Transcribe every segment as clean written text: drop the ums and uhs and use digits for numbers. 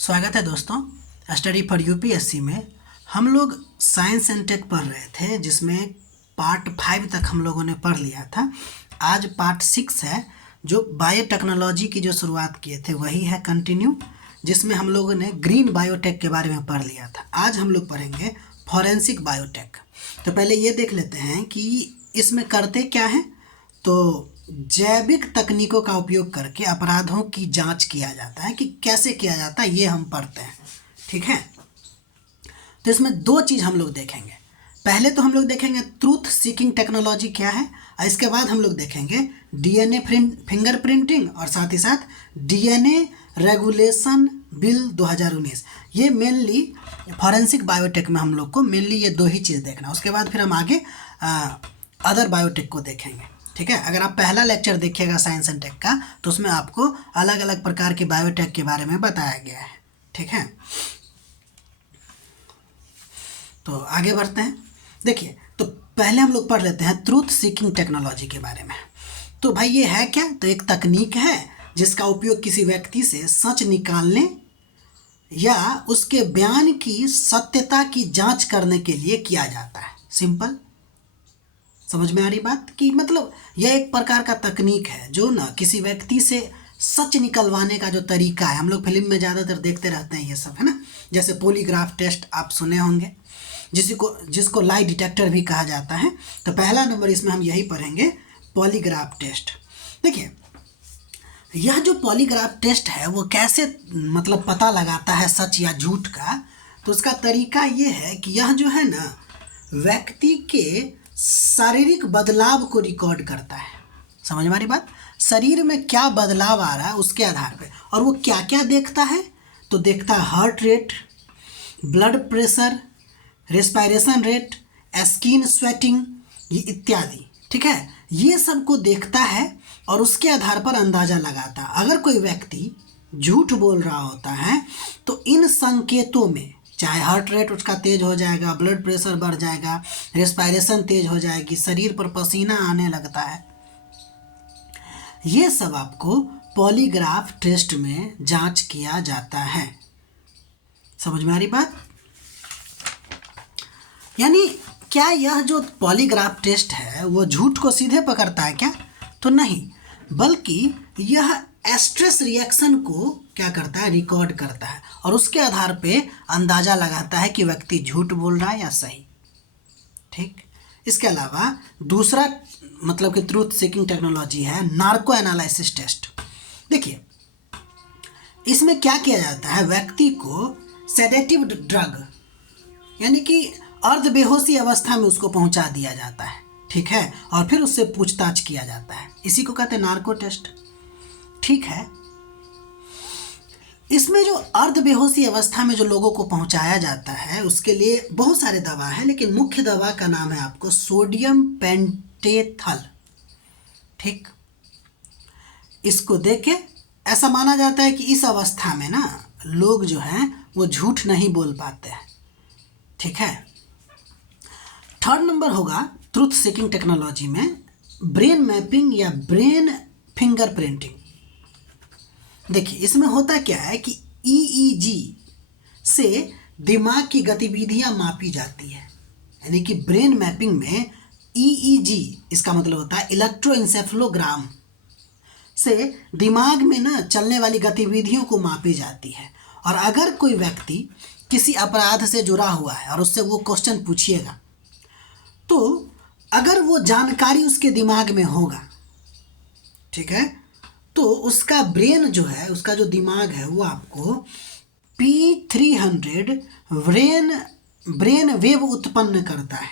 स्वागत है दोस्तों। स्टडी फॉर यूपीएससी में हम लोग साइंस एंड टेक पढ़ रहे थे, जिसमें पार्ट 5 तक हम लोगों ने पढ़ लिया था। आज पार्ट 6 है, जो बायोटेक्नोलॉजी की जो शुरुआत किए थे वही है कंटिन्यू, जिसमें हम लोगों ने ग्रीन बायोटेक के बारे में पढ़ लिया था। आज हम लोग पढ़ेंगे फॉरेंसिक बायोटेक। तो पहले ये देख लेते हैं कि इसमें करते क्या है। तो जैविक तकनीकों का उपयोग करके अपराधों की जांच किया जाता है। कि कैसे किया जाता है ये हम पढ़ते हैं, ठीक है। तो इसमें दो चीज़ हम लोग देखेंगे। पहले तो हम लोग देखेंगे ट्रूथ सीकिंग टेक्नोलॉजी क्या है, और इसके बाद हम लोग देखेंगे डीएनए फिंगरप्रिंटिंग और साथ ही साथ डीएनए रेगुलेशन बिल 2019। ये मेनली फॉरेंसिक बायोटेक में हम लोग को मेनली ये दो ही चीज़ देखना है। उसके बाद फिर हम आगे अदर बायोटेक को देखेंगे, ठीक है। अगर आप पहला लेक्चर देखिएगा साइंस एंड टेक का, तो उसमें आपको अलग अलग प्रकार के बायोटेक के बारे में बताया गया है, ठीक है। तो आगे बढ़ते हैं। देखिए, तो पहले हम लोग पढ़ लेते हैं ट्रूथ सीकिंग टेक्नोलॉजी के बारे में। तो भाई ये है क्या? तो एक तकनीक है जिसका उपयोग किसी व्यक्ति से सच निकालने या उसके बयान की सत्यता की जांच करने के लिए किया जाता है। सिंपल, समझ में आ रही बात? कि मतलब यह एक प्रकार का तकनीक है जो ना किसी व्यक्ति से सच निकलवाने का जो तरीका है। हम लोग फिल्म में ज़्यादातर देखते रहते हैं ये सब, है ना। जैसे पॉलीग्राफ टेस्ट आप सुने होंगे, जिसको लाई डिटेक्टर भी कहा जाता है। तो पहला नंबर इसमें हम यही पढ़ेंगे, पॉलीग्राफ टेस्ट। देखिए, यह जो पॉलीग्राफ टेस्ट है वो कैसे मतलब पता लगाता है सच या झूठ का। तो उसका तरीका ये है कि यह जो है ना व्यक्ति के शारीरिक बदलाव को रिकॉर्ड करता है। समझ में आ रही बात? शरीर में क्या बदलाव आ रहा है उसके आधार पे। और वो क्या क्या देखता है? तो देखता है heart rate, blood pressure, respiration rate, skin sweating इत्यादि, ठीक है। ये सब को देखता है और उसके आधार पर अंदाज़ा लगाता है। अगर कोई व्यक्ति झूठ बोल रहा होता है तो इन संकेतों में, चाहे हार्ट रेट उसका तेज हो जाएगा, ब्लड प्रेशर बढ़ जाएगा, रेस्पिरेशन तेज हो जाएगी, शरीर पर पसीना आने लगता है, ये सब आपको पॉलीग्राफ टेस्ट में जांच किया जाता है। समझ में आ रही बात? यानी क्या यह जो पॉलीग्राफ टेस्ट है वो झूठ को सीधे पकड़ता है क्या? तो नहीं, बल्कि यह स्ट्रेस रिएक्शन को क्या करता है, रिकॉर्ड करता है और उसके आधार पे अंदाज़ा लगाता है कि व्यक्ति झूठ बोल रहा है या सही, ठीक। इसके अलावा दूसरा मतलब कि ट्रूथ सीकिंग टेक्नोलॉजी है नार्को एनालिसिस टेस्ट। देखिए, इसमें क्या किया जाता है, व्यक्ति को सेडेटिव ड्रग यानी कि अर्ध बेहोशी अवस्था में उसको पहुंचा दिया जाता है, ठीक है, और फिर उससे पूछताछ किया जाता है। इसी को कहते हैं नार्को टेस्ट, ठीक है। इसमें जो अर्ध बेहोशी अवस्था में जो लोगों को पहुंचाया जाता है उसके लिए बहुत सारे दवा है, लेकिन मुख्य दवा का नाम है आपको सोडियम पेंटेथल, ठीक। इसको देख के ऐसा माना जाता है कि इस अवस्था में ना लोग जो हैं वो झूठ नहीं बोल पाते हैं, ठीक है। थर्ड नंबर होगा ट्रूथ सीकिंग टेक्नोलॉजी में ब्रेन मैपिंग या ब्रेन फिंगरप्रिंटिंग। देखिए, इसमें होता क्या है कि ईईजी से दिमाग की गतिविधियां मापी जाती है। यानी कि ब्रेन मैपिंग में ईईजी, इसका मतलब होता है इलेक्ट्रोइंसेफेलोग्राम, से दिमाग में ना चलने वाली गतिविधियों को मापी जाती है। और अगर कोई व्यक्ति किसी अपराध से जुड़ा हुआ है और उससे वो क्वेश्चन पूछिएगा, तो अगर वो जानकारी उसके दिमाग में होगा, ठीक है, तो उसका ब्रेन जो है, उसका जो दिमाग है वो आपको P300 ब्रेन वेव उत्पन्न करता है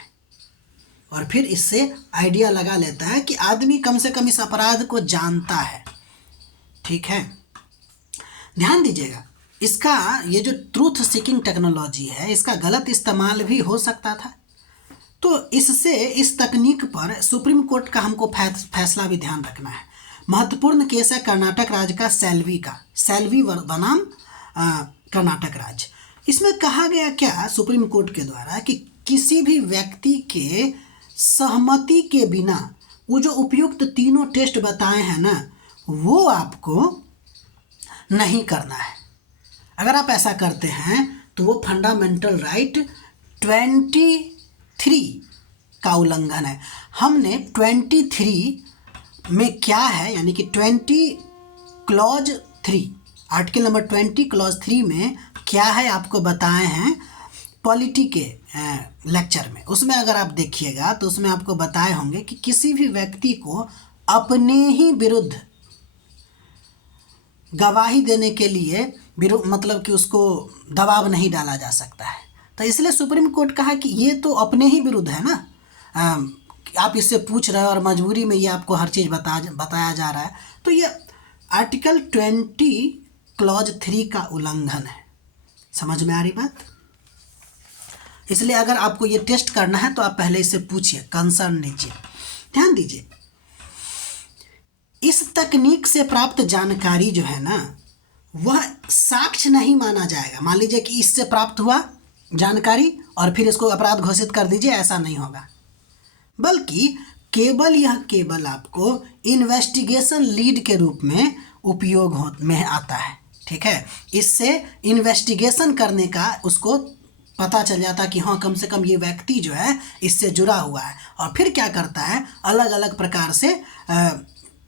और फिर इससे आइडिया लगा लेता है कि आदमी कम से कम इस अपराध को जानता है, ठीक है। ध्यान दीजिएगा, इसका ये जो ट्रूथ सीकिंग टेक्नोलॉजी है इसका गलत इस्तेमाल भी हो सकता था। तो इससे इस तकनीक पर सुप्रीम कोर्ट का हमको फैसला भी ध्यान रखना है। महत्वपूर्ण केस है कर्नाटक राज्य का सैल्वी बनाम कर्नाटक राज्य। इसमें कहा गया क्या सुप्रीम कोर्ट के द्वारा कि किसी भी व्यक्ति के सहमति के बिना वो जो उपयुक्त तीनों टेस्ट बताए हैं ना वो आपको नहीं करना है। अगर आप ऐसा करते हैं तो वो फंडामेंटल राइट 23 का उल्लंघन है। हमने 23 में क्या है, यानी कि 20 क्लॉज 3, आर्टिकल नंबर 20 क्लॉज 3 में क्या है आपको बताए हैं पॉलिटी के लेक्चर में। उसमें अगर आप देखिएगा तो उसमें आपको बताए होंगे कि किसी भी व्यक्ति को अपने ही विरुद्ध गवाही देने के लिए मतलब कि उसको दबाव नहीं डाला जा सकता है। तो इसलिए सुप्रीम कोर्ट कहा कि ये तो अपने ही विरुद्ध है ना, आप इससे पूछ रहे हो और मजबूरी में ये आपको हर चीज़ बताया जा रहा है, तो ये आर्टिकल 20 क्लॉज 3 का उल्लंघन है। समझ में आ रही बात? इसलिए अगर आपको ये टेस्ट करना है तो आप पहले इससे पूछिए, कंसर्न लीजिए। ध्यान दीजिए, इस तकनीक से प्राप्त जानकारी जो है ना वह साक्ष्य नहीं माना जाएगा। मान लीजिए कि इससे प्राप्त हुआ जानकारी और फिर इसको अपराध घोषित कर दीजिए, ऐसा नहीं होगा, बल्कि केवल आपको इन्वेस्टिगेशन लीड के रूप में उपयोग में आता है। ठीक है, इससे इन्वेस्टिगेशन करने का उसको पता चल जाता है कि हाँ कम से कम ये व्यक्ति जो है इससे जुड़ा हुआ है, और फिर क्या करता है अलग अलग प्रकार से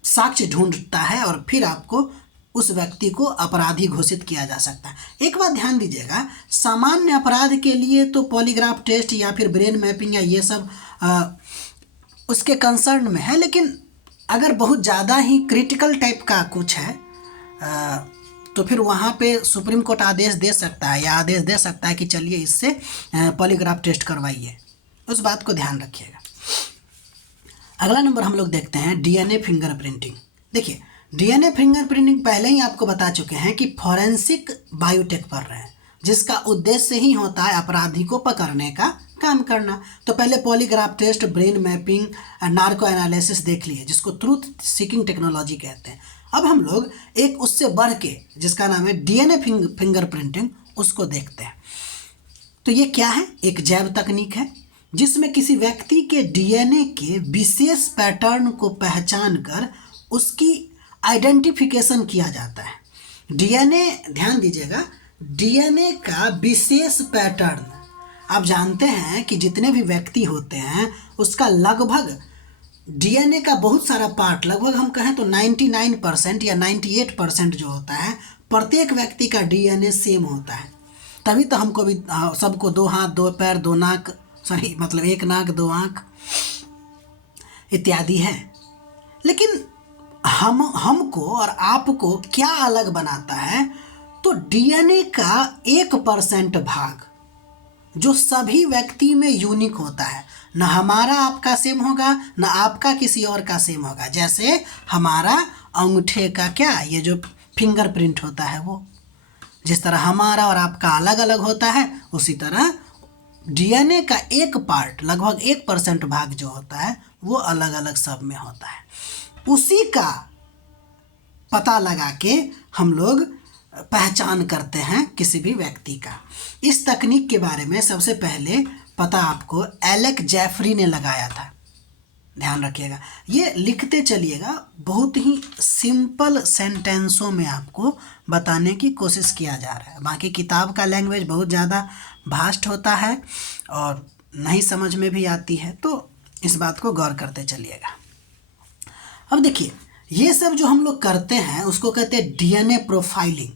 साक्ष्य ढूंढता है और फिर आपको उस व्यक्ति को अपराधी घोषित किया जा सकता है। एक बात ध्यान दीजिएगा, सामान्य अपराध के लिए तो पॉलीग्राफ टेस्ट या फिर ब्रेन मैपिंग या ये सब उसके कंसर्न में है, लेकिन अगर बहुत ज़्यादा ही क्रिटिकल टाइप का कुछ है तो फिर वहाँ पे सुप्रीम कोर्ट आदेश दे सकता है या आदेश दे सकता है कि चलिए इससे पॉलीग्राफ टेस्ट करवाइए। उस बात को ध्यान रखिएगा। अगला नंबर हम लोग देखते हैं डीएनए फिंगरप्रिंटिंग। देखिए, डीएनए फिंगरप्रिंटिंग पहले ही आपको बता चुके हैं कि फॉरेंसिक बायोटेक पढ़ रहे हैं, जिसका उद्देश्य ही होता है अपराधी को पकड़ने का काम करना। तो पहले polygraph test, brain mapping, narco analysis देख लिए, जिसको ट्रूथ सीकिंग टेक्नोलॉजी कहते हैं। अब हम लोग एक उससे बढ़ के जिसका नाम है डीएनए फिंगरप्रिंटिंग, उसको देखते हैं। तो ये क्या है? एक जैव तकनीक है जिसमें किसी व्यक्ति के डीएनए के विशेष पैटर्न को पहचान कर उसकी आइडेंटिफिकेशन किया जाता है। डीएनए, ध्यान दीजिएगा, डीएनए का विशेष पैटर्न, आप जानते हैं कि जितने भी व्यक्ति होते हैं उसका लगभग डीएनए का बहुत सारा पार्ट, लगभग हम कहें तो 99% या 98% जो होता है, प्रत्येक व्यक्ति का डीएनए सेम होता है। तभी तो हमको भी सबको 2 हाथ 2 पैर 2 नाक, सॉरी मतलब 1 नाक 2 आँख इत्यादि है। लेकिन हमको और आपको क्या अलग बनाता है? तो डीएनए का 1% भाग जो सभी व्यक्ति में यूनिक होता है। न हमारा आपका सेम होगा, न आपका किसी और का सेम होगा। जैसे हमारा अंगूठे का क्या, ये जो फिंगरप्रिंट होता है, वो जिस तरह हमारा और आपका अलग अलग होता है, उसी तरह डीएनए का एक पार्ट, लगभग 1% भाग जो होता है, वो अलग अलग सब में होता है। उसी का पता लगा के हम लोग पहचान करते हैं किसी भी व्यक्ति का। इस तकनीक के बारे में सबसे पहले पता आपको एलेक जेफरी ने लगाया था। ध्यान रखिएगा, ये लिखते चलिएगा, बहुत ही सिंपल सेंटेंसों में आपको बताने की कोशिश किया जा रहा है। बाकी किताब का लैंग्वेज बहुत ज़्यादा भास्ट होता है और नहीं समझ में भी आती है, तो इस बात को गौर करते चलिएगा। अब देखिए, ये सब जो हम लोग करते हैं उसको कहते हैं डीएनए प्रोफाइलिंग।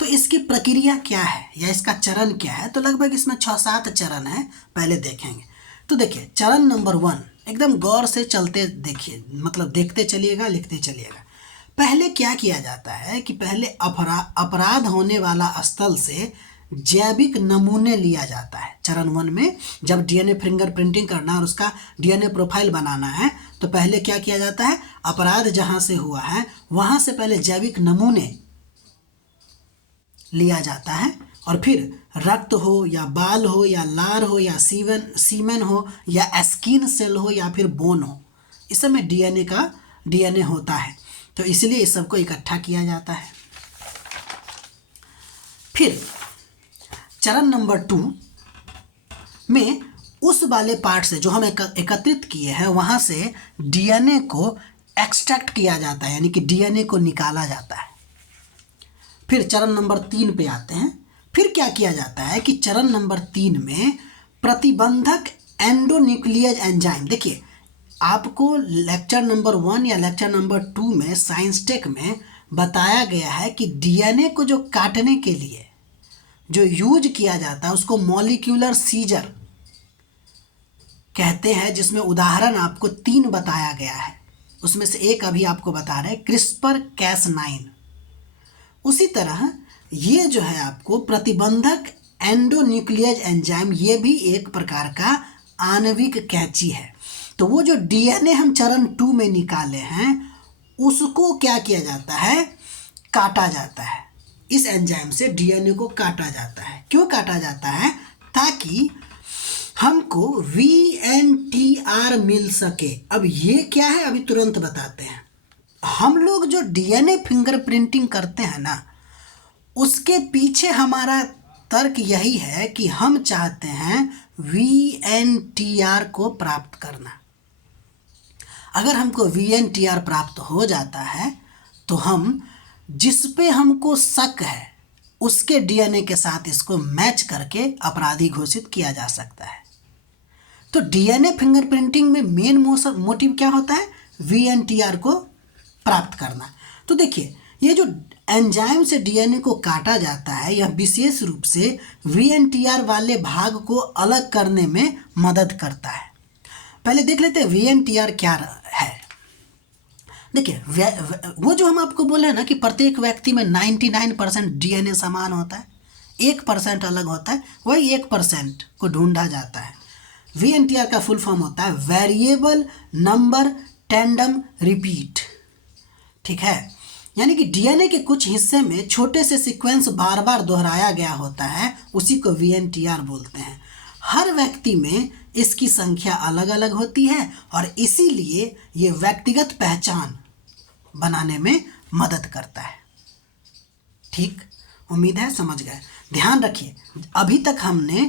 तो इसकी प्रक्रिया क्या है या इसका चरण क्या है? तो लगभग इसमें 6-7 चरण है, पहले देखेंगे। तो देखिए, चरण नंबर 1, एकदम गौर से चलते देखिए, मतलब देखते चलिएगा, लिखते चलिएगा। पहले क्या किया जाता है कि पहले अपराध होने वाला स्थल से जैविक नमूने लिया जाता है। चरण 1 में जब डीएनए फिंगरप्रिंटिंग करना और उसका डीएनए प्रोफाइल बनाना है, तो पहले क्या किया जाता है, अपराध जहाँ से हुआ है वहाँ से पहले जैविक नमूने लिया जाता है, और फिर रक्त हो या बाल हो या लार हो या सीमेन हो या स्किन सेल हो या फिर बोन हो, इस सब में डीएनए होता है। तो इसलिए इस सबको इकट्ठा किया जाता है। फिर चरण नंबर 2 में उस वाले पार्ट से जो हम एकत्रित किए हैं वहाँ से डीएनए को एक्सट्रैक्ट किया जाता है, यानी कि डीएनए को निकाला जाता है। फिर चरण नंबर 3 पे आते हैं। फिर क्या किया जाता है कि चरण नंबर 3 में प्रतिबंधक एंडोन्यूक्लियस एंजाइम, देखिए आपको लेक्चर नंबर 1 या लेक्चर नंबर 2 में साइंस टेक में बताया गया है कि डीएनए को जो काटने के लिए जो यूज किया जाता है उसको मॉलिक्यूलर सीजर कहते हैं, जिसमें उदाहरण आपको 3 बताया गया है। उसमें से एक अभी आपको बता रहे हैं, क्रिस्पर कैस9। उसी तरह ये जो है आपको प्रतिबंधक एंडोन्यूक्लियस एंजाइम, ये भी एक प्रकार का आणविक कैंची है। तो वो जो डीएनए हम चरण 2 में निकाले हैं उसको क्या किया जाता है, काटा जाता है। इस एंजाइम से डीएनए को काटा जाता है। क्यों काटा जाता है? ताकि हमको VNTR मिल सके। अब ये क्या है अभी तुरंत बताते हैं। हम लोग जो डीएनए फिंगरप्रिंटिंग करते हैं ना, उसके पीछे हमारा तर्क यही है कि हम चाहते हैं VNTR को प्राप्त करना। अगर हमको VNTR प्राप्त हो जाता है तो हम जिस पे हमको शक है उसके डीएनए के साथ इसको मैच करके अपराधी घोषित किया जा सकता है। तो डीएनए फिंगरप्रिंटिंग में मेन मोटिव क्या होता है? VNTR को प्राप्त करना। तो देखिए ये जो एंजाइम से डीएनए को काटा जाता है यह विशेष रूप से VNTR वाले भाग को अलग करने में मदद करता है। पहले देख लेते हैं VNTR क्या है। देखिए वो जो हम आपको बोले ना कि प्रत्येक व्यक्ति में 99% डीएनए समान होता है, 1% अलग होता है, वही 1% को ढूंढा जाता है। VNTR का फुल फॉर्म होता है वेरिएबल नंबर टैंडम रिपीट। ठीक है, यानी कि डीएनए के कुछ हिस्से में छोटे से सीक्वेंस बार बार दोहराया गया होता है, उसी को VNTR बोलते हैं। हर व्यक्ति में इसकी संख्या अलग अलग होती है और इसीलिए ये व्यक्तिगत पहचान बनाने में मदद करता है। ठीक, उम्मीद है समझ गए। ध्यान रखिए अभी तक हमने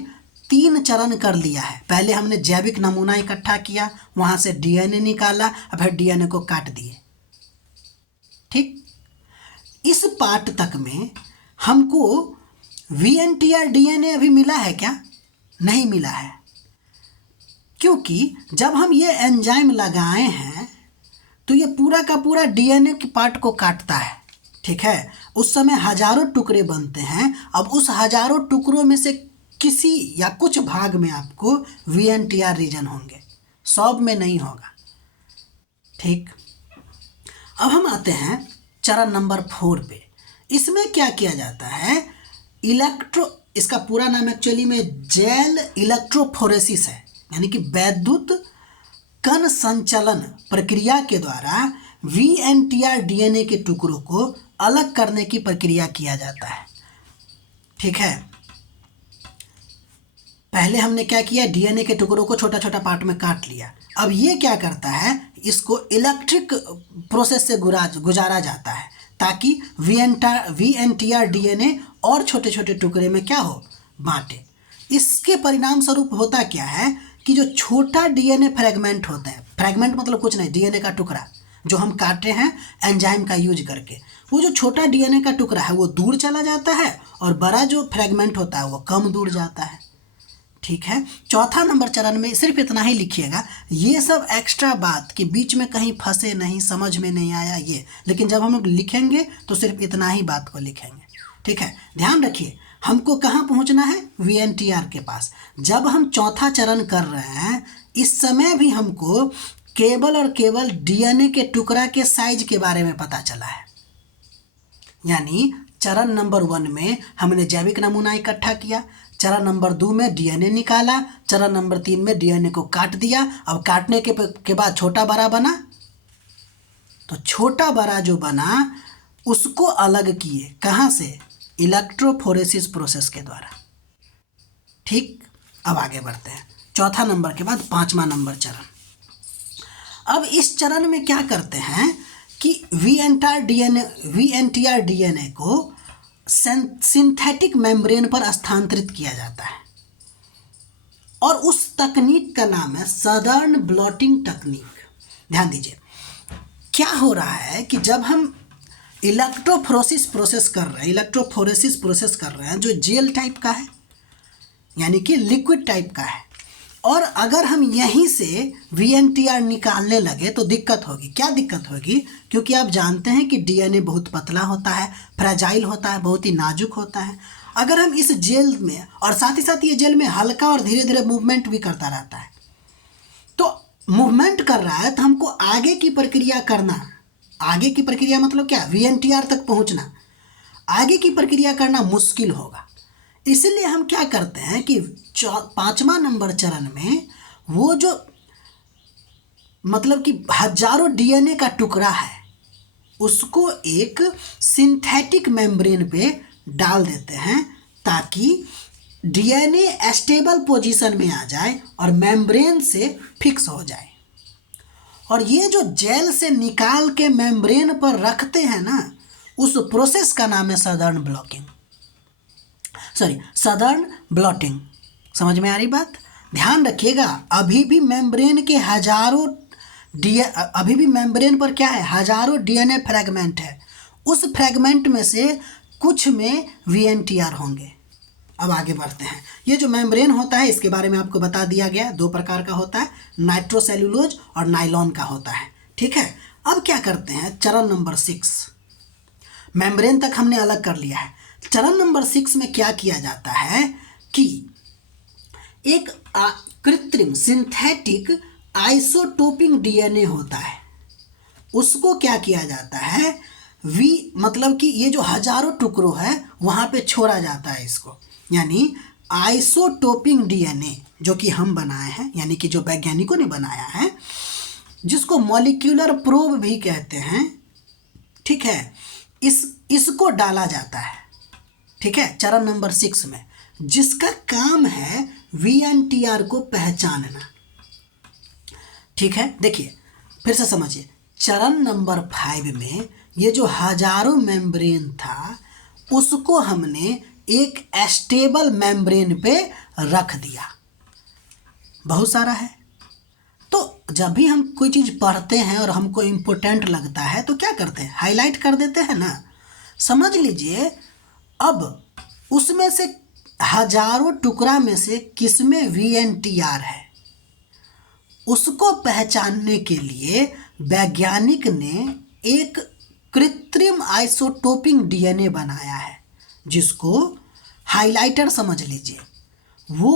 3 चरण कर लिया है। पहले हमने जैविक नमूना इकट्ठा किया, वहाँ से डीएनए निकाला, अब फिर डीएनए को काट दिए। ठीक, इस पार्ट तक में हमको VNTR डीएनए अभी मिला है क्या? नहीं मिला है, क्योंकि जब हम ये एंजाइम लगाए हैं तो ये पूरा का पूरा डीएनए के पार्ट को काटता है। ठीक है, उस समय हजारों टुकड़े बनते हैं। अब उस हजारों टुकड़ों में से किसी या कुछ भाग में आपको VNTR रीजन होंगे, सब में नहीं होगा। ठीक, अब हम आते हैं चरण नंबर 4 पे। इसमें क्या किया जाता है? इसका पूरा नाम एक्चुअली में जेल इलेक्ट्रोफोरेसिस है, यानी कि वैद्युत कण संचलन प्रक्रिया के द्वारा VNTR डीएनए के टुकड़ों को अलग करने की प्रक्रिया किया जाता है। ठीक है, पहले हमने क्या किया, डीएनए के टुकड़ों को छोटा छोटा पार्ट में काट लिया। अब ये क्या करता है, इसको इलेक्ट्रिक प्रोसेस से गुजारा जाता है ताकि VNTR डीएनए और छोटे छोटे टुकड़े में क्या हो, बांटे। इसके परिणाम स्वरूप होता क्या है कि जो छोटा डीएनए फ्रेगमेंट होते हैं, फ्रेगमेंट मतलब कुछ नहीं, डीएनए का टुकड़ा जो हम काटे हैं एंजाइम का यूज करके, वो जो छोटा डीएनए का टुकड़ा है वो दूर चला जाता है और बड़ा जो फ्रेगमेंट होता है वो कम दूर जाता है। ठीक है, चौथा नंबर चरण में सिर्फ इतना ही लिखिएगा। ये सब एक्स्ट्रा बात कि बीच में कहीं फंसे नहीं, समझ में नहीं आया ये, लेकिन जब हम लोग लिखेंगे तो सिर्फ इतना ही बात को लिखेंगे। ठीक है, ध्यान रखिए हमको कहाँ पहुँचना है, VNTR के पास। जब हम चौथा चरण कर रहे हैं इस समय भी हमको केवल और केवल डीएनए के टुकड़ा के साइज के बारे में पता चला है। यानी चरण नंबर 1 में हमने जैविक नमूना इकट्ठा किया, चरण नंबर 2 में डीएनए निकाला, चरण नंबर 3 में डीएनए को काट दिया। अब काटने के बाद छोटा बड़ा बना, तो छोटा बड़ा जो बना उसको अलग किए, कहाँ से? इलेक्ट्रोफोरेसिस प्रोसेस के द्वारा। ठीक, अब आगे बढ़ते हैं। चौथा नंबर के बाद 5वां नंबर चरण। अब इस चरण में क्या करते हैं कि VNTR डीएनए को सिंथेटिक मेम्ब्रेन पर स्थानांतरित किया जाता है और उस तकनीक का नाम है सदर्न ब्लॉटिंग टेक्निक। ध्यान दीजिए क्या हो रहा है कि जब हम इलेक्ट्रोफोरेसिस प्रोसेस कर रहे हैं, इलेक्ट्रोफोरेसिस प्रोसेस कर रहे हैं जो जेल टाइप का है, यानी कि लिक्विड टाइप का है। और अगर हम यहीं से VNTR निकालने लगे तो दिक्कत होगी। क्या दिक्कत होगी? क्योंकि आप जानते हैं कि DNA बहुत पतला होता है, फ्रेजाइल होता है, बहुत ही नाजुक होता है। अगर हम इस जेल में, और साथ ही साथ ये जेल में हल्का और धीरे धीरे मूवमेंट भी करता रहता है, तो मूवमेंट कर रहा है तो हमको आगे की प्रक्रिया करना, आगे की प्रक्रिया मतलब क्या? VNTR तक पहुंचना, आगे की प्रक्रिया करना मुश्किल होगा। इसलिए हम क्या करते हैं कि 5वां नंबर चरण में वो जो मतलब कि हजारों DNA का टुकड़ा है उसको एक सिंथेटिक मेम्ब्रेन पे डाल देते हैं ताकि DNA स्टेबल पोजीशन में आ जाए और मेम्ब्रेन से फिक्स हो जाए। और ये जो जेल से निकाल के मेम्ब्रेन पर रखते हैं ना, उस प्रोसेस का नाम है सदर्न ब्लॉटिंग। Southern blotting. समझ में आ रही बात? ध्यान रखिएगा, अभी भी मेम्ब्रेन पर क्या है? हजारों DNA फ्रैगमेंट है। उस फ्रैगमेंट में से कुछ में VNTR होंगे। अब आगे बढ़ते हैं। ये जो मेम्ब्रेन होता है इसके बारे में आपको बता दिया गया, 2 प्रकार का होता है, नाइट्रोसेल्यूलोज और नायलॉन का होता है। ठीक है, अब क्या करते हैं? चरण नंबर 6, मेम्ब्रेन तक हमने अलग कर लिया है। चरण नंबर 6 में क्या किया जाता है कि एक कृत्रिम सिंथेटिक आइसोटोपिंग DNA होता है, उसको क्या किया जाता है? मतलब कि ये जो हजारों टुकड़ों है वहाँ पे छोड़ा जाता है इसको, यानी आइसोटोपिंग DNA जो कि हम बनाए हैं, यानी कि जो वैज्ञानिकों ने बनाया है, जिसको मॉलिक्यूलर प्रोब भी कहते हैं। ठीक है, इसको डाला जाता है। ठीक है, चरण नंबर 6 में, जिसका काम है VNTR को पहचानना। ठीक है, देखिए फिर से समझिए, चरण नंबर 5 में ये जो हजारों मेम्ब्रेन था उसको हमने एक स्टेबल मेम्ब्रेन पे रख दिया। बहुत सारा है, तो जब भी हम कोई चीज़ पढ़ते हैं और हमको इम्पोर्टेंट लगता है तो क्या करते हैं? हाईलाइट कर देते हैं ना। समझ लीजिए, अब उसमें से हजारों टुकड़ा में से किसमें VNTR है, उसको पहचानने के लिए वैज्ञानिक ने एक कृत्रिम आइसोटोपिंग DNA बनाया है, जिसको हाइलाइटर समझ लीजिए। वो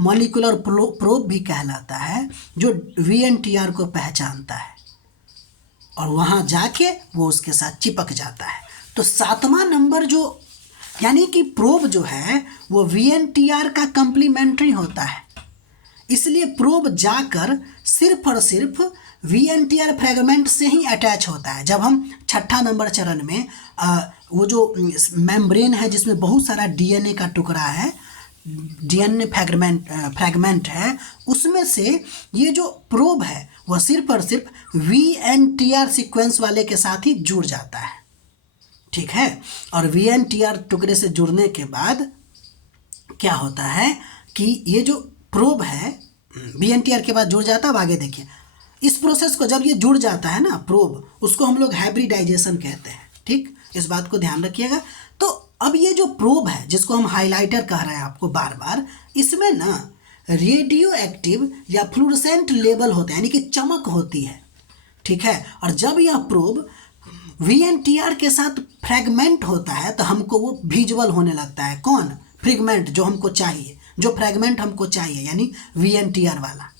मॉलिक्यूलर प्रोब भी कहलाता है, जो VNTR को पहचानता है और वहाँ जाके वो उसके साथ चिपक जाता है। तो 7वां नंबर जो, यानी कि प्रोब जो है वो VNTR का कंप्लीमेंट्री होता है। इसलिए प्रोब जाकर सिर्फ और सिर्फ VNTR फ्रेगमेंट से ही अटैच होता है। जब हम 6ठा नंबर चरण में वो जो मेम्ब्रेन है जिसमें बहुत सारा DNA का टुकड़ा है, DNA फ्रेगमेंट है, उसमें से ये जो प्रोब है वह सिर्फ और सिर्फ VNTR सीक्वेंस वाले के साथ ही जुड़ जाता है। ठीक है, और VNTR टुकड़े से जुड़ने के बाद क्या होता है कि ये जो प्रोब है VNTR के बाद जुड़ जाता है। अब आगे देखिए, इस प्रोसेस को जब ये जुड़ जाता है ना प्रोब, उसको हम लोग हाइब्रिडाइजेशन कहते हैं। ठीक, इस बात को ध्यान रखिएगा। तो अब ये जो प्रोब है जिसको हम हाइलाइटर कह रहे हैं आपको बार बार, इसमें ना रेडियो एक्टिव या फ्लूरेसेंट लेबल होते हैं, यानी कि चमक होती है। ठीक है, और जब यह प्रोब VNTR के साथ फ्रेगमेंट होता है तो हमको वो विजुअल होने लगता है। कौन? फ्रेगमेंट जो हमको चाहिए, जो फ्रेगमेंट हमको चाहिए, यानी VNTR वाला।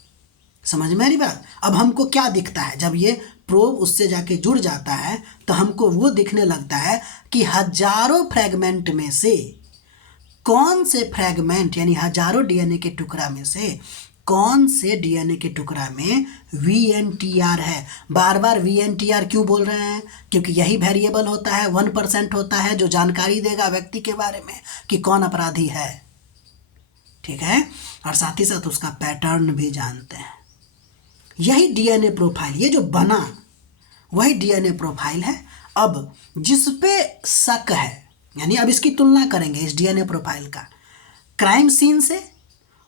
समझ में आ रही बात? अब हमको क्या दिखता है जब ये प्रोब उससे जाके जुड़ जाता है, तो हमको वो दिखने लगता है कि हजारों फ्रेगमेंट में से कौन से फ्रेगमेंट, यानी हजारों DNA के टुकड़ा में से कौन से DNA के टुकड़ा में VNTR है। बार बार VNTR क्यों बोल रहे हैं? क्योंकि यही वेरिएबल होता है, 1% होता है, जो जानकारी देगा व्यक्ति के बारे में कि कौन अपराधी है। ठीक है, और साथ ही साथ उसका पैटर्न भी जानते हैं। यही DNA प्रोफाइल, ये जो बना वही DNA प्रोफाइल है। अब जिस पे शक है, यानी अब इसकी तुलना करेंगे इस DNA प्रोफाइल का क्राइम सीन से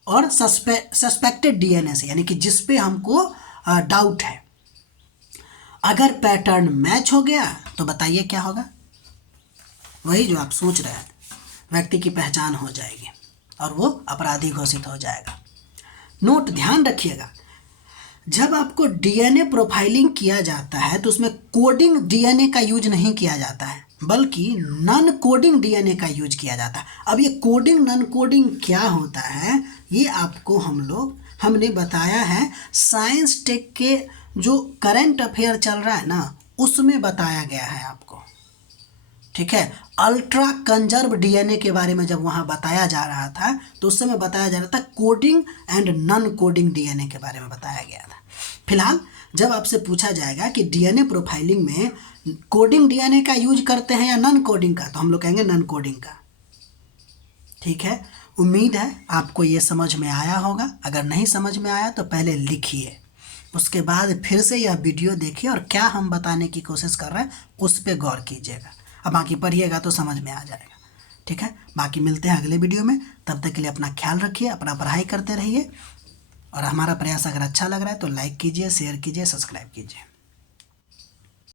और सस्पेक्टेड DNA से, यानी कि जिस पे हमको डाउट है। अगर पैटर्न मैच हो गया तो बताइए क्या होगा? वही जो आप सोच रहे हैं व्यक्ति की पहचान हो जाएगी और वो अपराधी घोषित हो जाएगा। नोट ध्यान रखिएगा, जब आपको डीएनए प्रोफाइलिंग किया जाता है तो उसमें कोडिंग डीएनए का यूज नहीं किया जाता है, बल्कि नॉन कोडिंग डीएनए का यूज किया जाता है। अब ये कोडिंग नॉन कोडिंग क्या होता है, ये आपको हमने बताया है साइंस टेक के जो करंट अफेयर चल रहा है ना, उसमें बताया गया है आपको, ठीक है। अल्ट्रा कंजर्व डीएनए के बारे में जब वहाँ बताया जा रहा था तो उस समय बताया जा रहा था coding and non coding DNA के बारे में बताया गया था। फिलहाल जब आपसे पूछा जाएगा कि डीएनए प्रोफाइलिंग में कोडिंग डीएनए का यूज करते हैं या नॉन कोडिंग का, तो हम लोग कहेंगे नॉन कोडिंग का, ठीक है। उम्मीद है आपको ये समझ में आया होगा। अगर नहीं समझ में आया तो पहले लिखिए, उसके बाद फिर से यह वीडियो देखिए और क्या हम बताने की कोशिश कर रहे हैं उस पर गौर कीजिएगा। अब बाकी पढ़िएगा तो समझ में आ जाएगा, ठीक है। बाकी मिलते हैं अगले वीडियो में, तब तक के लिए अपना ख्याल रखिए, अपना पढ़ाई करते रहिए और हमारा प्रयास अगर अच्छा लग रहा है तो लाइक कीजिए, शेयर कीजिए, सब्सक्राइब कीजिए।